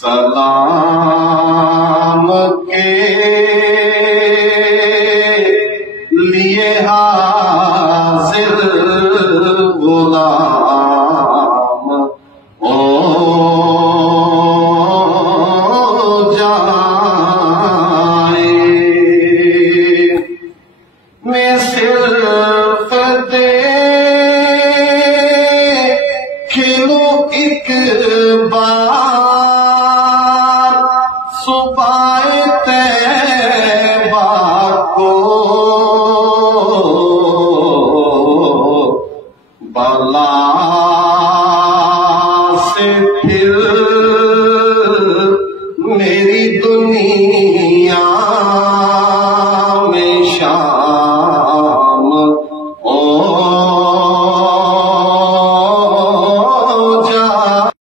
سلام کے لیے حاضر غلام ہو جائیں۔ میں صرف دیکھ لوں ایک بار